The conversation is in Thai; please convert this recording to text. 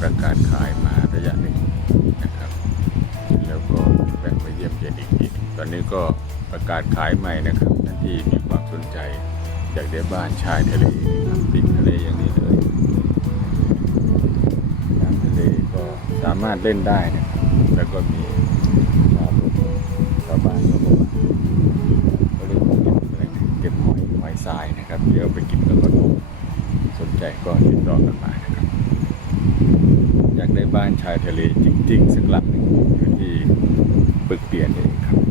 ประกาศขายมาระยะหนึ่งนะครับ แล้วก็แวะมาเยี่ยมเยียนอีกทีตอนนี้ก็ประกาศขายใหม่นะครับท่านที่มีความสนใจอยากได้บ้านชายทะเลติดทะเลอย่างนี้เลยน้ำทะเลก็สามารถเล่นได้นะครับแล้วก็มีชาวลมชาวบ้านก็บอกว่าเขาเรียกว่าเก็บหอยหอยทรายนะครับเดี๋ยวไปกินแล้วก็สนใจก็ติดต่อกันมานะครับากได้บ้านชายทะเลจริง ๆ สักหลังหนึ่งอยู่ที่ปึกเปลี่ยนเองครับ